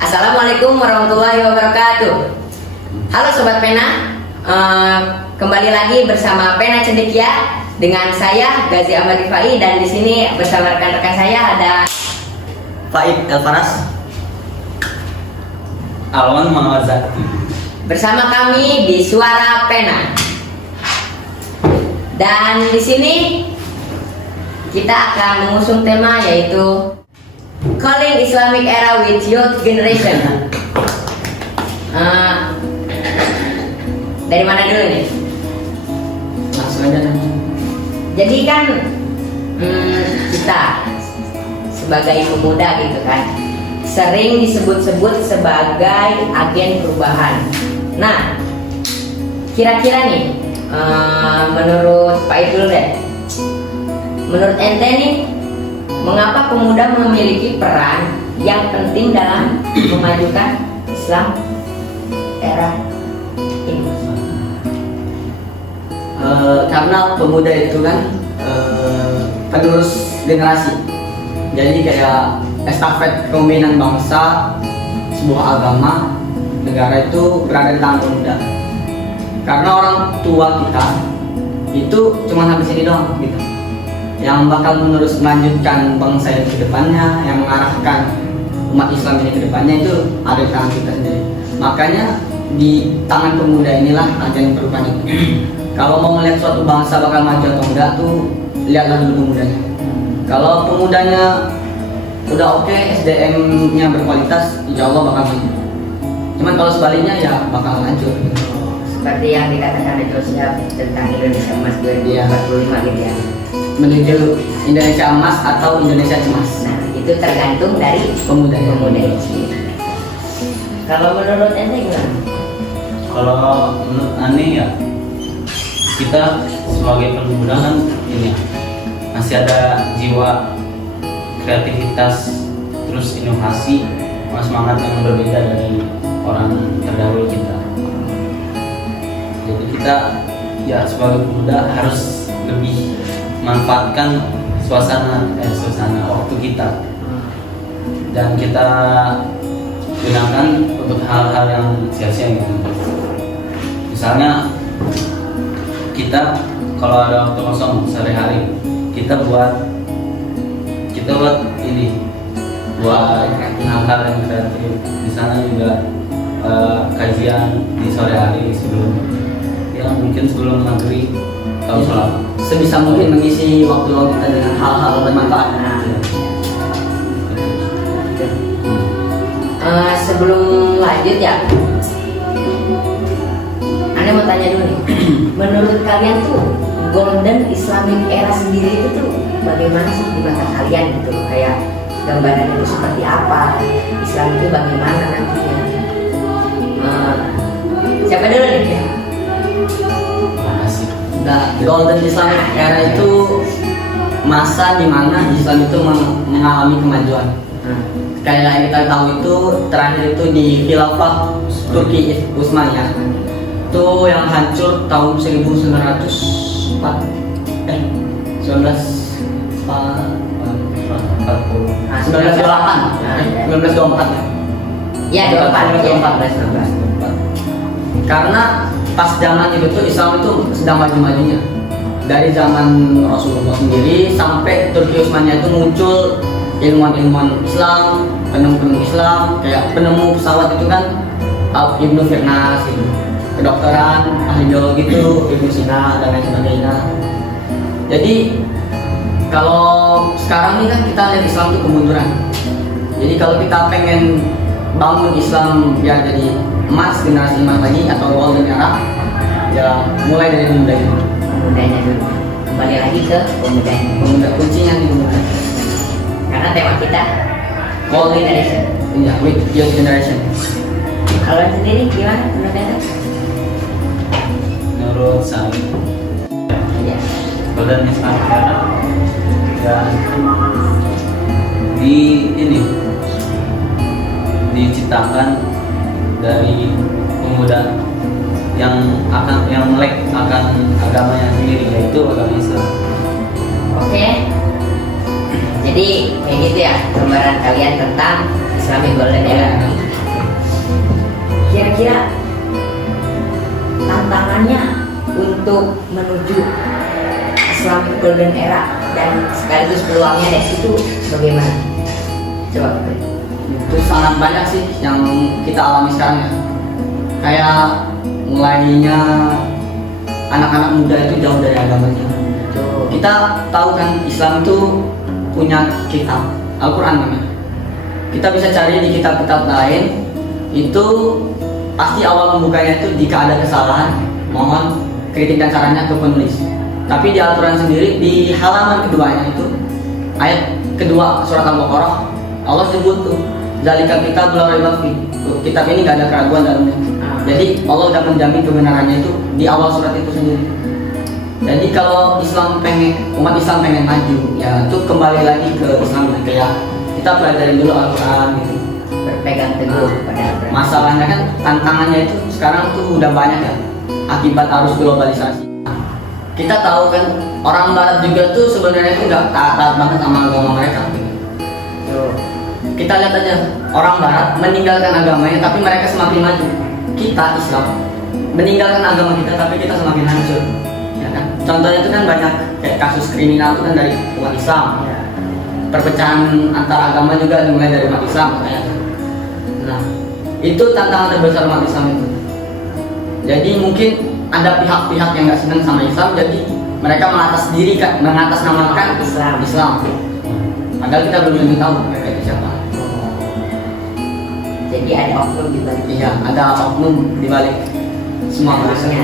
Assalamualaikum warahmatullahi wabarakatuh. Halo Sobat Pena, kembali lagi bersama Pena Cendekia dengan saya Gazi Ahmad Rifai, dan di sini bersama rekan-rekan saya ada Faid Elfaras, Alwan Mawazati. bersama kami di Suara Pena. Dan di sini kita akan mengusung tema yaitu Calling Islamic Era with Youth Generation. Dari mana dulu nih? langsung aja nih. Jadi kan kita sebagai pemuda gitu kan sering disebut-sebut sebagai agen perubahan. Nah, kira-kira nih menurut Pak Idul deh, menurut ente nih, mengapa pemuda memiliki peran yang penting dalam memajukan Islam era ini? Karena pemuda itu kan penerus generasi, jadi kayak estafet kepemimpinan bangsa, sebuah agama, negara itu berada di tangan pemuda. Karena orang tua kita itu cuma sampai sini doang gitu. Yang bakal melanjutkan bangsa ini ke depannya, yang mengarahkan umat Islam ini ke depannya itu ada di tangan kita sendiri. Makanya di tangan pemuda inilah agen perubahan itu. Kalau mau melihat suatu bangsa bakal maju atau enggak tuh lihatlah dulu pemudanya. Kalau pemudanya udah oke, SDM-nya berkualitas, insya Allah bakal maju. Cuman kalau sebaliknya ya bakal hancur. Seperti yang dikatakan Najwa Shihab tentang Indonesia Emas 2045 gitu ya. Menuju Indonesia emas atau Indonesia cemas. Nah, itu tergantung dari Pemuda itu sendiri. Kalau menurut ente gimana? Kalau menurut Ani ya, kita sebagai pemuda kan ini masih ada jiwa kreativitas, terus inovasi, semangat yang berbeda dari orang terdahulu kita. Jadi kita ya sebagai pemuda harus lebih manfaatkan suasana waktu kita, dan kita gunakan untuk hal-hal yang sia-sia gitu. Misalnya kita kalau ada waktu kosong sehari-hari, kita buat ini, buat hal-hal yang kreatif. Di sana juga kajian di sore hari mungkin sebelum maghrib atau sholat. Sebisa mungkin mengisi waktu kita dengan hal-hal bermanfaat. Sebelum lanjut ya, Anda mau tanya dulu nih. Menurut kalian tuh Golden Islamic Era sendiri itu tuh bagaimana sih di mata kalian gitu? Kayak gambarannya itu seperti apa? Islam itu bagaimana nantinya? Siapa dulu nih? Nah, Golden Islamic Era itu masa di mana Islam itu mengalami kemajuan. Sekali lagi kita tahu itu terakhir itu di Khilafah Turki Utsmaniyah. Itu yang hancur tahun 1948 Ya, 24. Karena pas zaman itu tuh Islam itu sedang maju-majunya. Dari zaman Rasulullah sendiri sampai Turki Utsmaniyah itu muncul ilmuwan-ilmuwan Islam, penemu-penemu Islam, kayak penemu pesawat itu kan Ibnu Firnas gitu. Kedokteran, ahli biologi itu Ibnu Sina dan lain sebagainya. Jadi kalau sekarang ini kan kita lihat Islam itu kemunduran. Jadi kalau kita pengen bangun Islam biar jadi emas, generasi emas lagi atau golden era, ya mulai dari Pemudanya dulu. Kembali lagi ke pemudanya. pemuda kuncinya di pemuda. Karena tema kita Golden Generation. Ya, with young generation. Kalau sendiri gimana menurut anda? Menurut saya, Ya. Golden Islamic Era dan diciptakan dari pemuda yang melek akan agamanya sendiri, yaitu agama Islam. Oke. Jadi kayak gitu ya gambaran kalian tentang Islamic Golden Era. Kira-kira tantangannya untuk menuju Islamic Golden Era dan sekaligus peluangnya dari situ bagaimana? Coba. Itu sangat banyak sih yang kita alami sekarang ya. Kayak mulainya anak-anak muda itu jauh dari agamanya. Kita tahu kan Islam itu punya kitab Al-Quran namanya. Kita bisa cari di kitab-kitab lain, itu pasti awal membukanya itu jika ada kesalahan mohon kritik dan sarannya ke penulis. Tapi di Al-Quran sendiri di halaman keduanya itu ayat kedua surat Al-Baqarah Allah sebut tuh zalika kitab la raiba fi. Kitab ini gak ada keraguan dalamnya. Jadi Allah udah menjamin kebenarannya itu di awal surat itu sendiri. Jadi kalau umat Islam pengen maju ya itu kembali lagi ke Islam, kayak kita pelajari dulu Al-Quran gitu. Berpegang teguh pada Al-Quran. Masalahnya kan tantangannya itu sekarang tuh udah banyak ya akibat arus globalisasi. Kita tahu kan orang barat juga tuh sebenarnya itu nggak taat banget sama agama mereka. Kita lihat aja orang barat meninggalkan agamanya tapi mereka semakin maju. Kita Islam meninggalkan agama kita tapi kita semakin hancur. Ya kan? Contohnya itu kan banyak kayak kasus kriminal itu kan dari umat Islam. Ya. Perpecahan antar agama juga dimulai dari umat Islam katanya. Nah, itu tantangan terbesar umat Islam itu. Jadi mungkin ada pihak-pihak yang nggak senang sama Islam, jadi mereka mengatasnamakan Islam. Padahal kita belum tentu tahu mereka itu siapa. Jadi ada oknum di balik. Iya, ada oknum di balik semua manusia.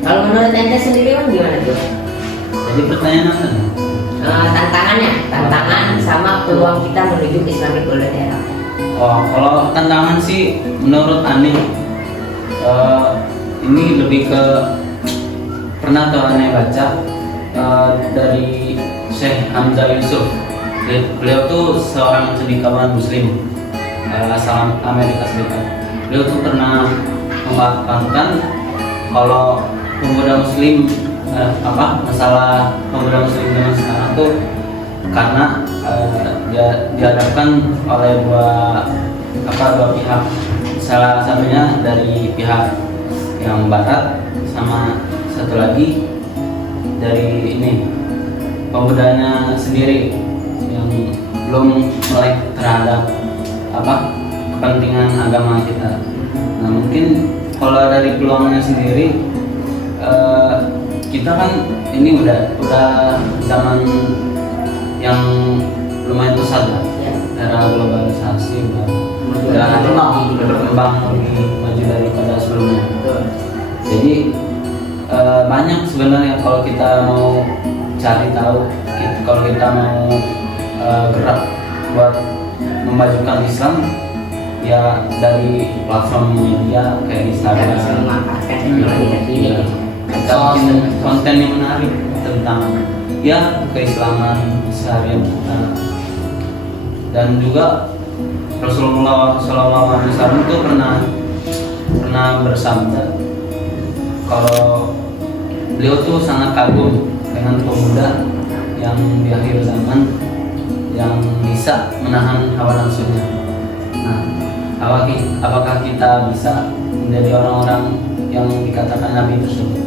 Kalau menurut ente sendiri kan gimana tuh? Jadi pertanyaan apa? Tantangan sama peluang kita menuju Islamic Golden Era. Oh, kalau tantangan sih menurut Ani ini lebih ke pernah tuh Ani baca dari Syekh Hamzah Yusuf. Beliau tuh seorang cendekiawan Muslim asal Amerika Serikat. Beliau tuh pernah mengatakan kalau pemuda Muslim masalah pemuda Muslim zaman sekarang tuh karena dihadapkan oleh dua pihak, salah satunya dari pihak yang barat sama satu lagi dari ini pemudanya sendiri yang belum melek terhadap kepentingan agama kita. Nah mungkin kalau dari peluangnya sendiri kita kan ini udah zaman yang lumayan pesat ya, era globalisasi udah berkembang lebih maju daripada sebelumnya. Jadi banyak sebenarnya kalau kita mau cari tahu, kalau kita mau gerak buat memajukan Islam ya dari platform media kayak Instagram, memanfaatkan teknologi terkini. Kita bikin konten yang menarik tentang ya keislaman seharian kita. Dan juga Rasulullah SAW itu pernah bersabda kalau beliau tuh sangat kagum dengan pemuda yang di akhir zaman yang bisa menahan hawa nafsunya. Nah, apakah kita bisa menjadi orang-orang yang dikatakan Nabi tersebut?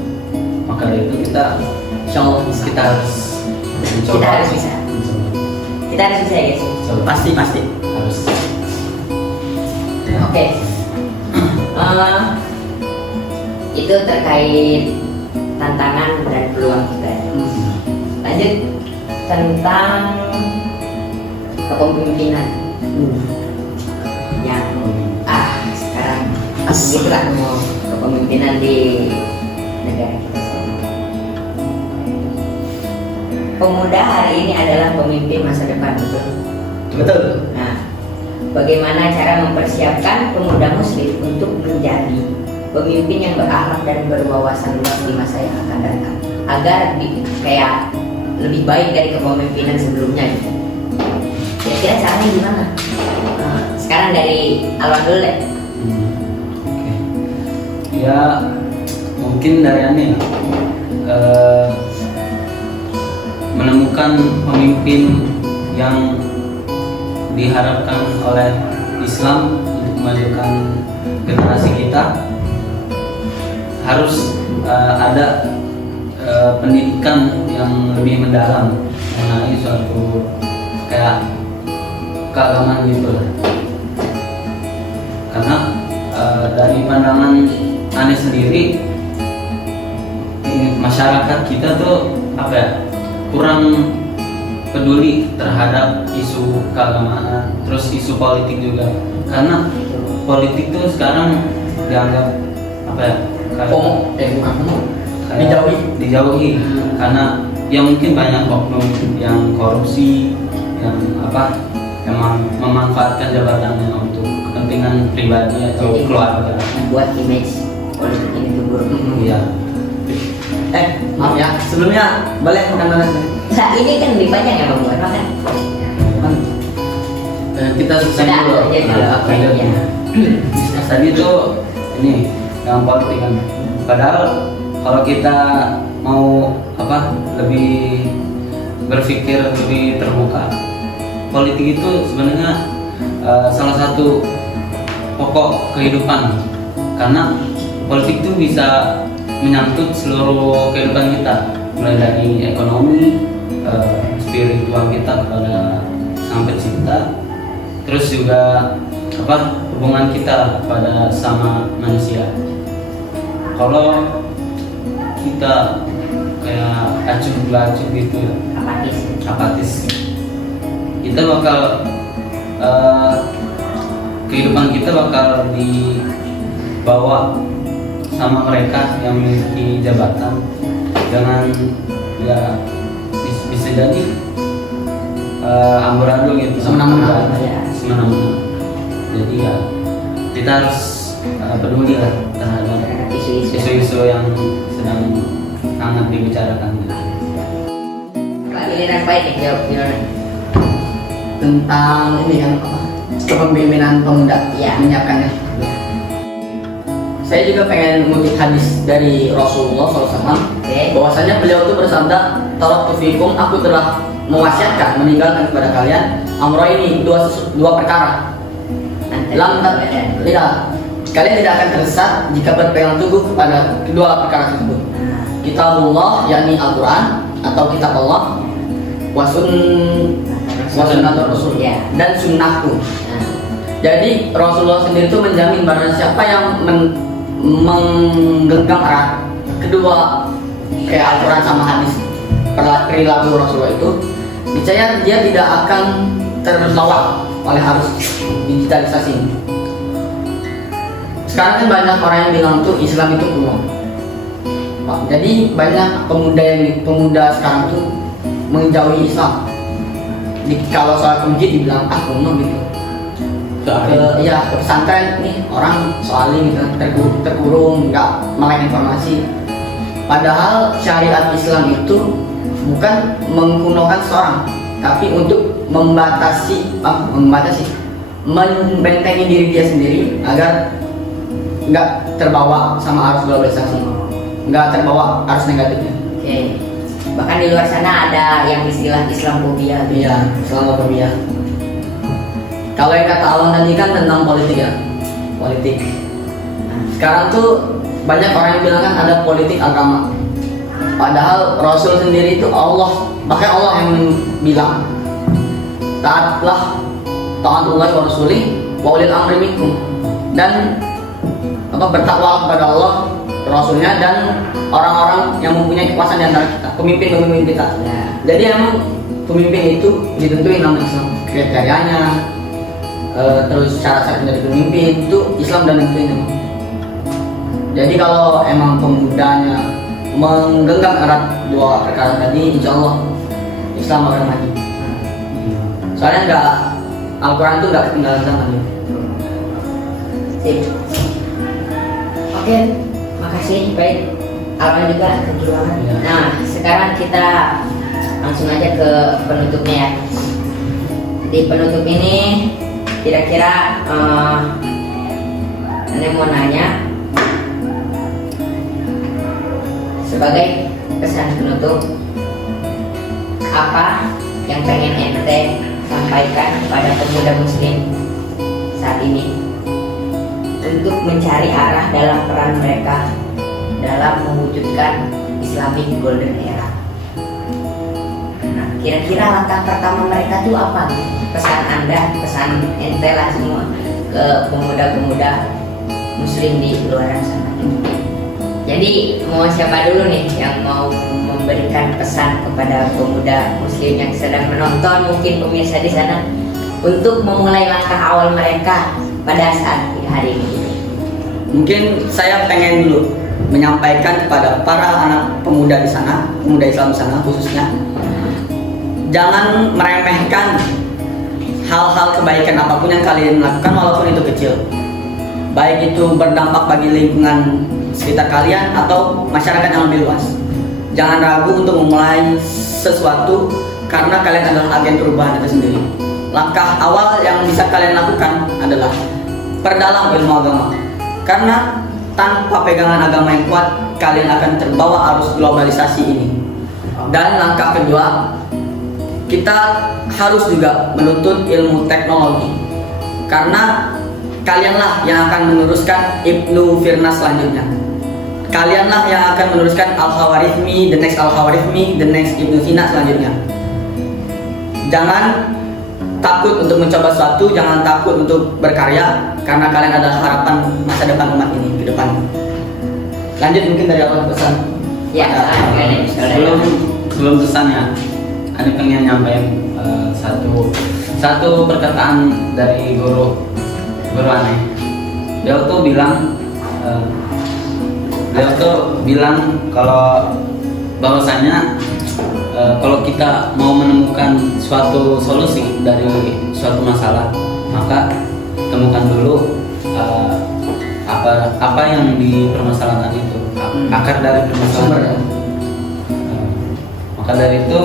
Maka dari itu kita insyaallah kita harus mencoba. Kita harus bisa ya guys. Pasti harus. Oke. Itu terkait tantangan dan peluang kita. Lanjut tentang kepemimpinan. Yang sekarang begitulah mau kepemimpinan di negara kita. Pemuda hari ini adalah pemimpin masa depan, betul? Nah, bagaimana cara mempersiapkan pemuda muslim untuk menjadi pemimpin yang berakhlak dan berwawasan luas di masa yang akan datang agar kayak lebih baik dari kepemimpinan sebelumnya gitu. Kira-kira caranya gimana? Sekarang dari Alwan dulu deh. Oke. Ya mungkin dari Ani menemukan pemimpin yang diharapkan oleh Islam untuk memajukan generasi kita harus ada pendidikan yang lebih mendalam mengenai suatu kayak keagamaan gitu lah. Karena dari pandangan Ane sendiri, masyarakat kita tuh apa ya, kurang peduli terhadap isu keagamaan, terus isu politik juga. Karena politik tuh sekarang dianggap apa ya, kayak dijauhi karena ya mungkin banyak oknum yang korupsi, yang apa, yang memanfaatkan jabatannya untuk kepentingan pribadi atau Jadi, keluarga. Membuat image politik ini tuh buruk. Iya. Maaf ya, sebelumnya boleh makan. Nah, ini kan lebih panjang ya Bang, buat makan. Kita selesai Sudah, dulu. ya, dulu. Oke, iya. Tadi tuh ini yang politik kan. Padahal kalau kita mau apa, lebih berpikir lebih terbuka, politik itu sebenarnya salah satu pokok kehidupan, karena politik itu bisa menyangkut seluruh kehidupan kita, mulai dari ekonomi, spiritual kita kepada Sang Pencipta, terus juga apa, hubungan kita pada sama manusia. Kalau kita kayak acuh gitu ya, apatis, kita bakal kehidupan kita bakal dibawa sama mereka yang memiliki jabatan dengan ya bisa jadi amburadul gitu, Semena-mena. semena-mena. Jadi ya kita harus peduli lah terhadap isu-isu yang sedang hangat dibicarakan gitu. Pak giliran baik ya, jawab giliran. Tentang ini kan apa, kepemimpinan pemuda, Iya. menyiapkannya. Saya juga pengen mengutip hadis dari Rasulullah SAW, Oke. bahwasanya beliau itu bersabda, taraktu fikum, aku telah mewasiatkan, meninggalkan kepada kalian amro ini dua perkara. Lam tidak, kalian tidak akan tersesat jika berpegang teguh kepada kedua perkara tersebut. Kitabullah, yakni Al-Quran atau kitab Allah, wasunatul Rasul, Ya. dan sunnahku. Nah, Jadi Rasulullah sendiri itu menjamin barang siapa yang menggenggam erat kedua kayak Al-Quran sama hadis, perilaku Rasulullah itu, niscaya dia tidak akan terbawa oleh arus digitalisasi. Sekarang kan banyak orang yang bilang tuh Islam itu kuno. Jadi banyak pemuda sekarang tuh menjauhi Islam. Kalau soal masjid dibilang kuno gitu. Ke pesantren nih orang soalnya gitu terkurung, nggak melek informasi. Padahal syariat Islam itu bukan mengkunokan seorang, tapi untuk membentengi diri dia sendiri agar nggak terbawa sama arus globalisasi, nggak terbawa arus negatifnya. oke. Bahkan di luar sana ada yang istilah Islamofobia. Iya, Islamofobia. Kalau yang kata Allah tadi kan tentang politik ya, politik. Sekarang tuh banyak orang yang bilang kan ada politik agama. Padahal Rasul sendiri itu bahkan Allah yang bilang, taatlah taatullah wa rasulih wa ulil amri minkum, dan bertakwa kepada Allah, Rasulnya, dan orang-orang yang mempunyai kekuasaan di antara kita, pemimpin kita. Nah, Jadi emang pemimpin itu ditentuin nama Islam, kriterianya, terus syarat-syarat menjadi pemimpin itu Islam dan tentuin emang. Jadi kalau emang pemudanya menggenggam erat dua perkara tadi, insya Allah Islam akan maju. Soalnya Al-Quran itu nggak ketinggalan zaman ya. sip. Oke, makasih. Baik. Alhamdulillah juga kejuangan. Iya. Nah, sekarang kita langsung aja ke penutupnya ya. Di penutup ini kira-kira Ane mau nanya sebagai pesan penutup, apa yang pengen ente sampaikan kepada pemuda muslim saat ini? untuk mencari arah dalam peran mereka dalam mewujudkan Islamic Golden Era. Nah, kira-kira langkah pertama mereka tuh apa? Pesan Anda, pesan ente lah semua ke pemuda-pemuda Muslim di luar sana. Jadi mau siapa dulu nih yang mau memberikan pesan kepada pemuda Muslim yang sedang menonton, mungkin pemirsa di sana, untuk memulai langkah awal mereka pada saat hari ini? Mungkin saya pengen dulu menyampaikan kepada para anak pemuda di sana, pemuda Islam di sana khususnya, jangan meremehkan hal-hal kebaikan apapun yang kalian lakukan walaupun itu kecil, baik itu berdampak bagi lingkungan sekitar kalian atau masyarakat yang lebih luas. Jangan ragu untuk memulai sesuatu karena kalian adalah agen perubahan itu sendiri. Langkah awal yang bisa kalian lakukan adalah perdalam ilmu agama, karena tanpa pegangan agama yang kuat kalian akan terbawa arus globalisasi ini. Dan langkah kedua, kita harus juga menuntut ilmu teknologi, karena kalianlah yang akan meneruskan Ibnu Firnas selanjutnya. Kalianlah yang akan meneruskan Al-Khawarizmi, the next Al-Khawarizmi, the next Ibnu Sina selanjutnya. Jangan takut untuk mencoba sesuatu, jangan takut untuk berkarya, karena kalian adalah harapan masa depan umat ini ke depan. Lanjut mungkin dari awal pesan. Ya, sebelum pesannya, Anda pengen nyampein satu perkataan dari guru aneh. Dia tuh bilang kalau bahwasanya kalau kita mau menemukan suatu solusi dari suatu masalah, maka temukan dulu apa yang dipermasalahkan itu, akar dari permasalahan. Maka dari itu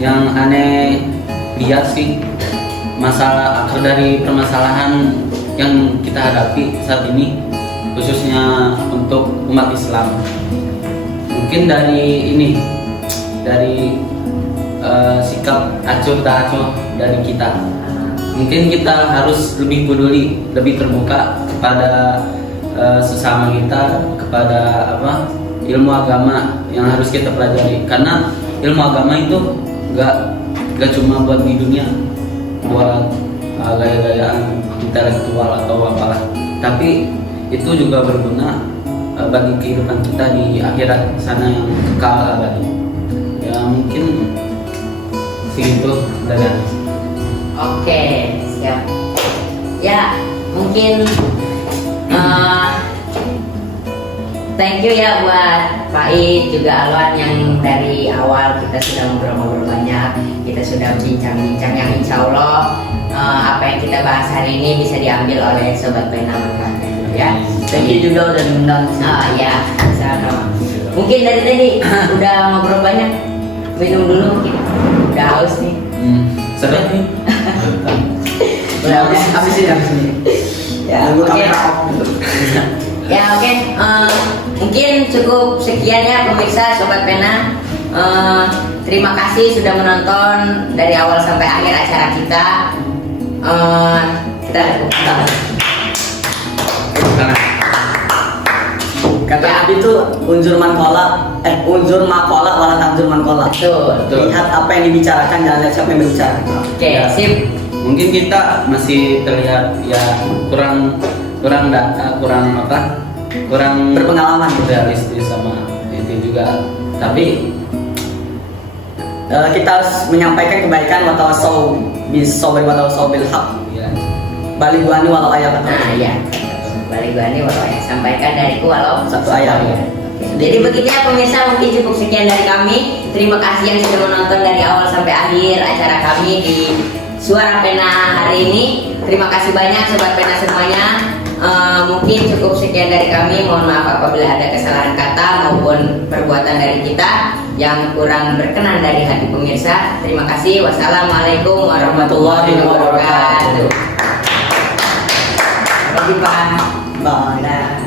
yang aneh lihat sih, masalah akar dari permasalahan yang kita hadapi saat ini, khususnya untuk umat Islam, mungkin dari sikap acuh tak acuh dari kita. Mungkin kita harus lebih peduli, lebih terbuka kepada sesama kita, kepada ilmu agama yang harus kita pelajari. Karena ilmu agama itu gak cuma buat di dunia, buat gaya-gayaan intelektual atau apalah, tapi itu juga berguna bagi kehidupan kita di akhirat sana yang kekal abadi. Ya mungkin segitu dari Anda. Oke, siap. Ya, mungkin thank you ya buat Faid juga Alwan yang dari awal kita sudah ngobrol-ngobrol banyak, kita sudah bincang-bincang yang insya Allah apa yang kita bahas hari ini bisa diambil oleh Sobat Pena manfaatnya ya. Thank you juga udah diundang. Ya, sama. Mungkin dari tadi udah ngobrol banyak, minum dulu mungkin. Udah haus nih. Sedap nih. Udah habis ini. Ya, oke. Ya, oke. Mungkin cukup sekian ya pemirsa Sobat Pena. Terima kasih sudah menonton dari awal sampai akhir acara kita. Kita tepuk tangan. Kata Ya. Nabi itu unzur makola wala tanzur mankola. Betul. Lihat apa yang dibicarakan, jangan lihat siapa yang berbicara. Oke, sip. Mungkin kita masih terlihat ya kurang data, kurang Berpengalaman. realistis sama itu juga. Tapi kita harus menyampaikan kebaikan wa tawassaw bis sabri wa tawassaw bil haq. ya, Balighuani walau ayat. Nah, ya. Balik gua nih walau ya. Sampaikan dariku walau Satu ayat. Jadi begitu ya pemirsa, mungkin cukup sekian dari kami. Terima kasih yang sudah menonton dari awal sampai akhir acara kami di Suara Pena hari ini. Terima kasih banyak Sobat Pena semuanya. Mungkin cukup sekian dari kami. Mohon maaf apabila ada kesalahan kata maupun perbuatan dari kita yang kurang berkenan dari hati pemirsa. Terima kasih. Wassalamualaikum warahmatullahi wabarakatuh. Terima kasih Pak. Bye. Nah.